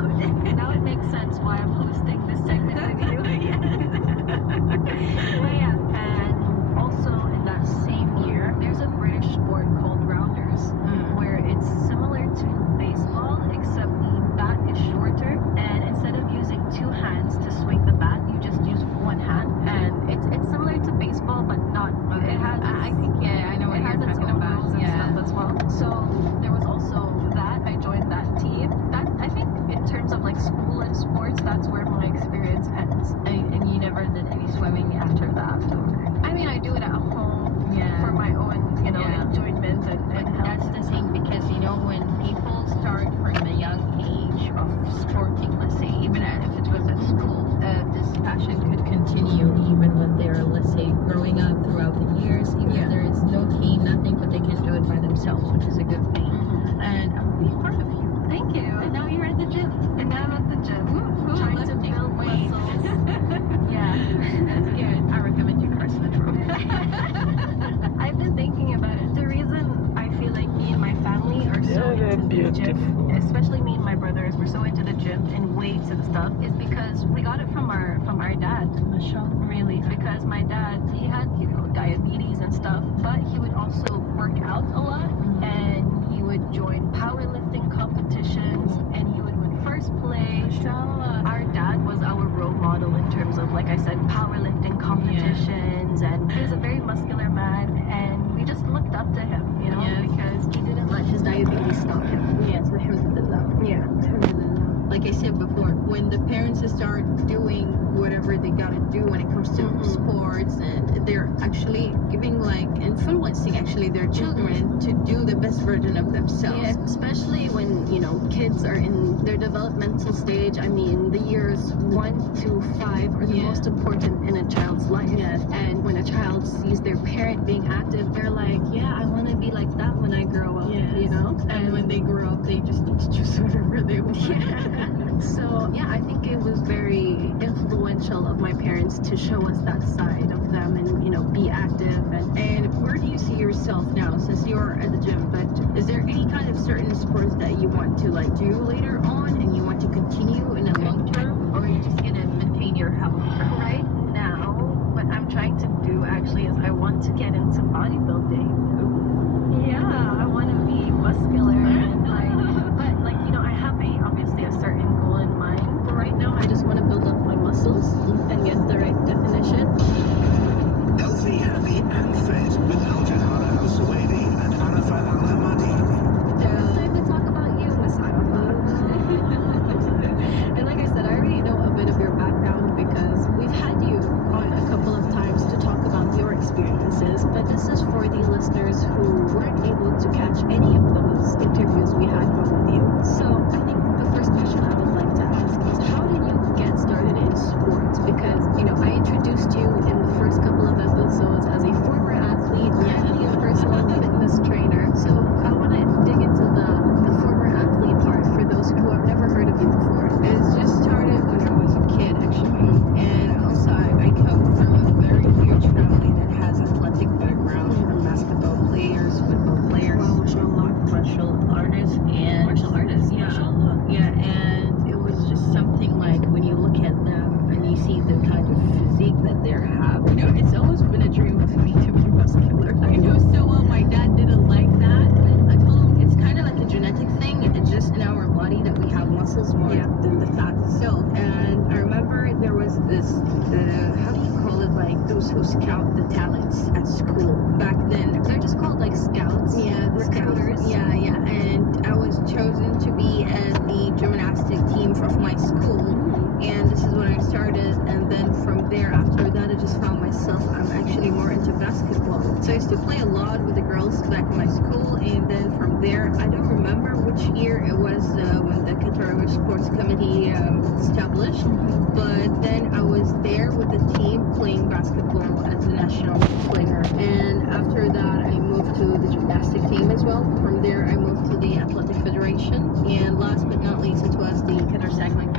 out. Now it makes sense why I'm hosting this segment with you. Yeah, and also in that same year, there's a British sport called rounders, where it's similar to baseball, except the bat is shorter, and instead of using two hands to swing the bat, you just use one hand, and it's similar to baseball, but not. It has. I think I know what it you're has its talking own about. rules and stuff as well. So there was also that. I joined that team. That I think in terms of like school and sports, that's where my experience ends. And you never did any swimming after that? I mean, I do it at home Yeah. for my own, Yeah. enjoyment and That's health. the thing, because when people start from a young age of sporting, let's say, even if it was at school, this passion could continue even when they're, let's say, growing up throughout the years, even if there is no team, nothing, but they can do it by themselves, which is a good thing. And I'm really proud of you. Thank you. And now you're at the gym. And now I'm at the gym, trying to Lifting build weights. muscles. Yeah, that's good. I recommend you cross the road. I've been thinking about it. The reason I feel like me and my family are so into the gym, especially me and my brothers, we're so into the gym and weights and stuff, is because we got it from our dad. Really, because my dad, he had diabetes and stuff, but he would also work out a lot, and he would join powerlifting competitions, and he would win first place. Our dad was our role model in terms of, like I said, powerlifting competitions, and he was a very muscular man, and we just looked up to him, because he didn't let his diabetes stop him. Yes, alhamdulillah. Yeah. Like I said before, when the parents start doing whatever they gotta do when it comes to sports, and they're actually giving, like, influencing actually their children to do the best version of themselves. Yeah, especially when, kids are in their developmental stage. I mean, the years 1 to 5 are the most important in a child's life. Yes. And when a child sees their parent being active, they're like, yeah, I want to be like that when I grow up, And when they grow up, they just need to choose whatever they want. So, yeah, I think it was very influential of my parents to show us that side of them and, be active. And where do you see yourself now, since you're at the gym? But is there any kind of certain sports that you want to do later on, and you want to continue in the long term, or are you just gonna maintain your health? Right now, what I'm trying to do actually is I want to get into bodybuilding. Yeah, I want to be muscular and I have obviously a certain goal in mind. But right now, I just want to build up my muscles and get the right definition. Healthy, happy, and fit with Al-Jahara Al-Suwaidi and Arafat Al-Hamadi. It's time to talk about you, Miss Arafat. And like I said, I already know a bit of your background because we've had you on a couple of times to talk about your experiences. But this is for the listeners who weren't able to catch any of those interviews we had with you. So I think the first question I would like to ask is, how did you get started in sports? Because, I introduced you in the first couple of episodes as a former athlete and a personal fitness trainer. So I want to dig into the former athlete part for those who have never heard of you before. It's just started when I was a kid, actually. And also, I come from a very huge family that has athletic background, from basketball players, football players, martial artists, and Martial artists, yeah, mashallah. yeah. And it was just something like when you look at them and you see the kind of physique that they have. It's always been a dream of me to be muscular. I know so well my dad didn't like that, but I told him it's kind of like a genetic thing. It's just in our body that we have muscles more than the fat itself. And I remember there was this, how do you call it, like those who scout the talents at school back then. They're just called scouts. Yeah, the Recruiters. scouts. Yeah. And I was chosen to be at the gymnastic team of my school, and this is when I started. And then from there, after that, I just found myself, I'm actually more into basketball. So I used to play a lot with the girls back in my school, and then from there, I don't remember which year it was when the Qatar Sports Committee established, but then I was there with the team playing basketball as a national player. And after that, I moved to the gymnastic team as well. From there, I moved to the Athletic Federation, and last but not least, it was the Qatar Cycling